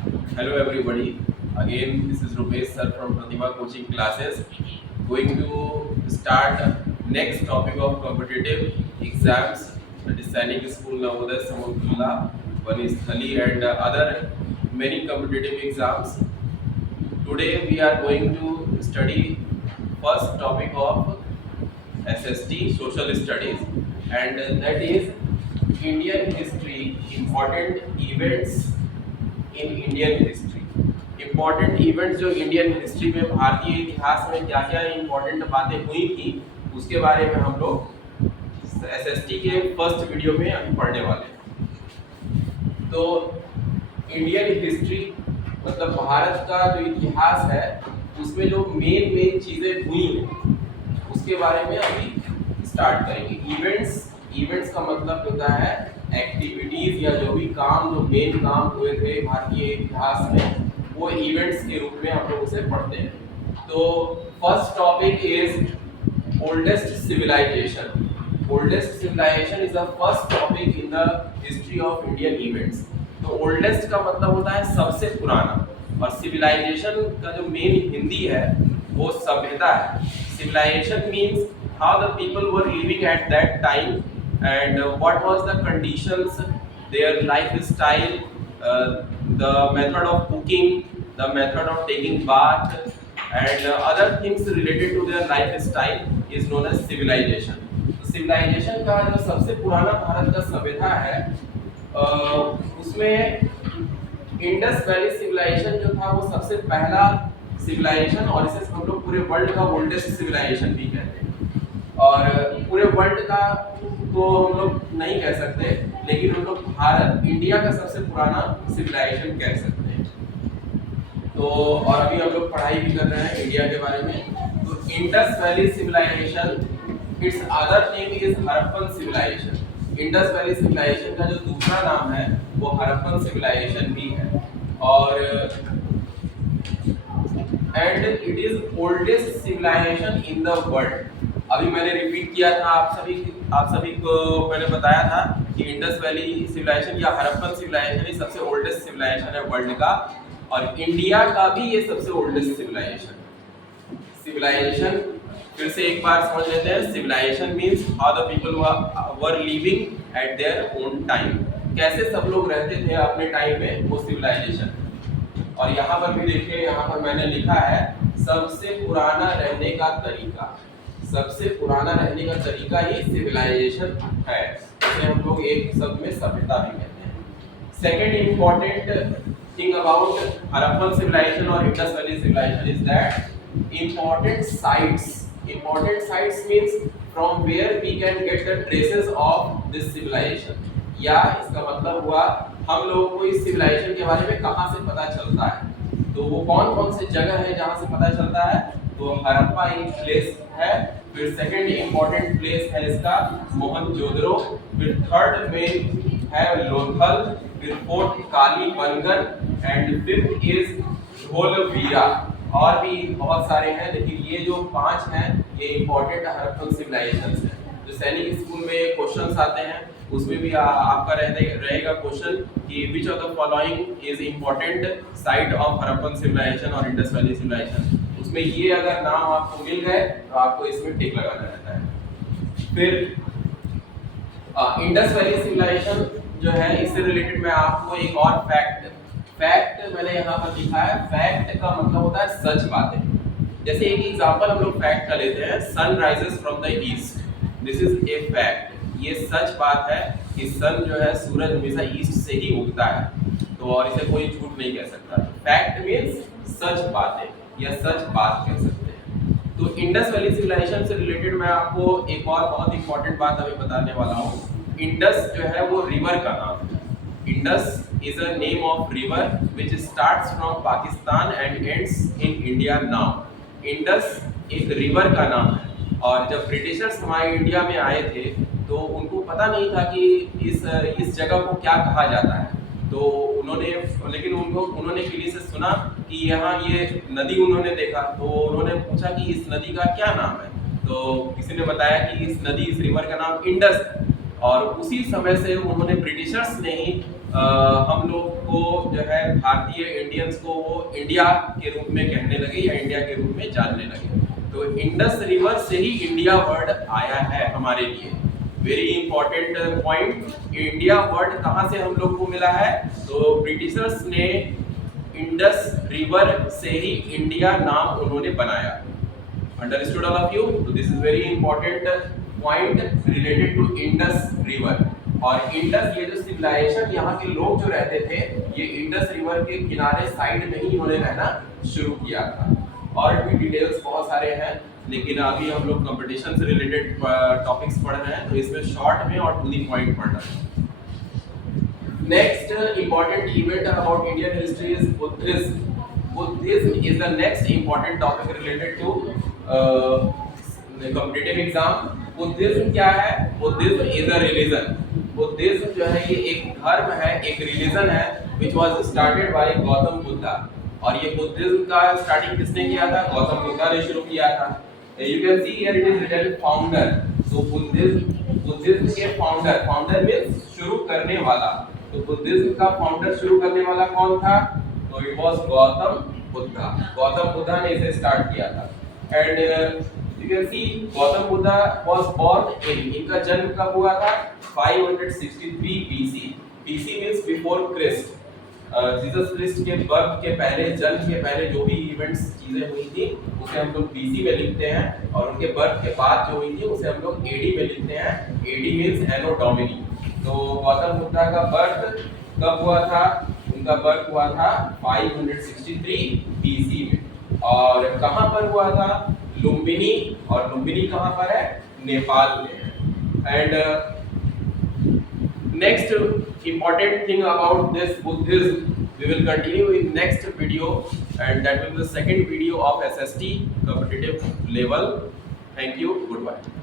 Hello everybody. Again, this is Rupesh sir from Pratima Coaching Classes. Going to start next topic of competitive exams. That is Sainik School, Navodaya, Samudullah, Vanisthali, and other many competitive exams. Today we are going to study first topic of SST, Social Studies, and that is Indian history, important events in Indian history. Important events जो Indian history में भारतीय इतिहास में क्या क्या important बातें हुई थी उसके बारे में हम लोग एसएसटी के फर्स्ट वीडियो में अभी पढ़ने वाले हैं। तो इंडियन हिस्ट्री मतलब भारत का जो इतिहास है उसमें जो मेन चीज़ें हुई हैं उसके बारे में अभी स्टार्ट करेंगे। इवेंट्स का मतलब होता है एक्टिविटीज या जो भी काम, जो मेन काम हुए थे भारतीय इतिहास में, वो इवेंट्स के रूप में हम लोग उसे पढ़ते हैं। तो first topic is oldest civilization. Oldest civilization is the first topic in the history of Indian events. तो ओल्डेस्ट का मतलब होता है सबसे पुराना, और सिविलाइजेशन का जो मेन हिंदी है वो सभ्यता है। Civilization means how the people were living at that time and what was the conditions, their lifestyle, the method of cooking, the method of taking bath, and other things related to their lifestyle is known as civilization. तो civilization का जो सबसे पुराना भारत का सभ्यता है उसमें Indus valley civilisation जो था वो सबसे पहला सिविलाइजेशन, और इसे हम लोग पूरे वर्ल्ड का ओल्डेस्ट सिविलाइजेशन भी कहते हैं। और पूरे वर्ल्ड का तो हम लोग नहीं कह सकते, लेकिन हम लोग भारत, इंडिया का सबसे पुराना सिविलाइजेशन कह सकते हैं। तो और अभी हम लोग पढ़ाई भी कर रहे हैं इंडिया के बारे में। तो Indus valley civilization, its other name is Harappan civilization. Indus valley civilization का जो दूसरा नाम है वो हड़प्पन सिविलाइजेशन भी है, और and it is oldest civilization in the world. अभी मैंने रिपीट किया था, आप सभी को मैंने बताया था कि इंडस वैली सिविलाइजेशन या हड़प्पन सिविलाइजेशन ही सबसे ओल्डेस्ट सिविलाइजेशन है वर्ल्ड का, और इंडिया का भी ये सबसे ओल्डेस्ट सिविलाइजेशन फिर से एक बार समझ लेते हैं। Civilization means how the people were living at their own time, कैसे सब लोग रहते थे अपने टाइम में, वो सिविलाइजेशन। और यहाँ पर भी देखिए, यहाँ पर मैंने लिखा है सबसे पुराना रहने का तरीका। सबसे पुराना रहने का तरीका ही सिविलाइजेशन है, जिसे हम लोग एक शब्द में सभ्यता भी कहते हैं। Second important thing about Harappan civilisation और Indus valley civilisation is that important sites. Important sites means from where we can get the traces of this civilisation, या इसका मतलब हुआ हम लोगों को इस सिविलाइजेशन के बारे में कहाँ से पता चलता है। तो वो कौन कौन से जगह है जहाँ से पता चलता है, तो हड़प्पा एक प्लेस है, फिर सेकंड इम्पोर्टेंट प्लेस है इसका मोहनजोदड़ो, फिर थर्ड में है लोथल, फिर fourth Kalibangan, and fifth is Dholavira. और भी बहुत सारे हैं, लेकिन ये जो 5 हैं ये इम्पोर्टेंट हड़प्पन सिविलाइजेशंस हैं। जो सैनिक स्कूल में क्वेश्चंस आते हैं उसमें भी आपका रहेगा क्वेश्चन कि which of the following is important site of Harappan civilisation और इंडस वैली सिविलाइजेशन। उसमें ये अगर नाम आपको मिल गए तो आपको इसमें टिक लगाना रहता है। फिर इंडस वैली सिविलाइजेशन जो है, इससे रिलेटेड मैं आपको एक और फैक्ट मैंने यहाँ पर लिखा है। फैक्ट का मतलब होता है सच बातें। जैसे एक एग्जांपल हम लोग फैक्ट का लेते हैं, sun rises from the east, this is a fact. ये सच बात है कि सन जो है सूरज हमेशा ईस्ट से ही उगता है, तो और इसे कोई झूठ नहीं कह सकता। फैक्ट मीन्स सच बातें या सच बात कह सकते हैं। तो इंडस वैली सिविलाइजेशन से रिलेटेड मैं आपको एक और बहुत इंपॉर्टेंट बात अभी बताने वाला हूँ। इंडस जो है वो रिवर का नाम है। Indus is a name of river which starts from Pakistan and ends in India now. Indus एक रिवर का नाम है, और जब ब्रिटिशर्स हमारे इंडिया में आए थे तो उनको पता नहीं था कि इस जगह को क्या कहा जाता है। तो उन्होंने किसी से सुना कि यहाँ ये नदी उन्होंने देखा, तो उन्होंने पूछा कि इस नदी का क्या नाम है। तो किसी ने बताया कि इस रिवर का नाम इंडस है, और उसी समय से उन्होंने ब्रिटिशर्स ने ही हम लोग को जो है भारतीय इंडियंस को वो इंडिया के रूप में कहने लगे या इंडिया के रूप में जानने लगे। तो इंडस रिवर से ही इंडिया वर्ड आया है हमारे लिए। Very important point, India word कहाँ से हम लोग को मिला है? तो ब्रिटिशर्स ने इंडस रिवर से ही इंडिया नाम उन्होंने बनाया। Understood all of you? तो this is very important point related to Indus river. और इंडस, ये जो सिविलाइजेशन यहाँ के लोग जो रहते थे, ये इंडस रिवर के किनारे साइड में ही इन्होंने रहना शुरू किया था। और भी डिटेल्स बहुत सारे हैं, लेकिन अभी हम लोग कंपटीशन से रिलेटेड टॉपिक्स पढ़ रहे हैं, तो इसमें शॉर्ट में और टू द पॉइंट पढ़ रहे हैं। Next important event about Indian history is Buddhism. Buddhism is the next important topic related to the competitive exam. Buddhism क्या है? Buddhism is a religion. Buddhism जो है ये एक धर्म है, एक religion है, which was started by Gautam Buddha. और ये बुद्धिज्म का स्टार्टिंग किसने किया था? गौतम बुद्धा ने शुरू किया था। You can see here it is written founder. So Buddhism के फाउंडर मीन्स शुरू करने वाला। तो बुद्धिज्म का फाउंडर शुरू करने वाला कौन था? तो इट वाज गौतम बुद्धा। गौतम बुद्धा ने इसे स्टार्ट किया था। And you can see Gautam Buddha was born in, इनका जन्म कब हुआ था? 563 BC. BC means before Christ. Jesus Christ के बर्थ के पहले, जन्म के पहले जो भी इवेंट्स चीजें हुई थी उसे हम लोग बीसी में लिखते हैं, और उनके बर्थ के बाद जो हुई थी उसे हम लोग एडी में लिखते हैं। एडी मींस एनो डोमिनी। तो गौतम बुद्धा का बर्थ कब हुआ था? उनका बर्थ हुआ था 563 बीसी में। और कहाँ पर हुआ था? लुम्बिनी। और लुम्बिनी कहाँ पर है? नेपाल में। And next important thing about this Buddhism, we will continue in next video, and that will be the second video of SST competitive level. Thank you. Goodbye.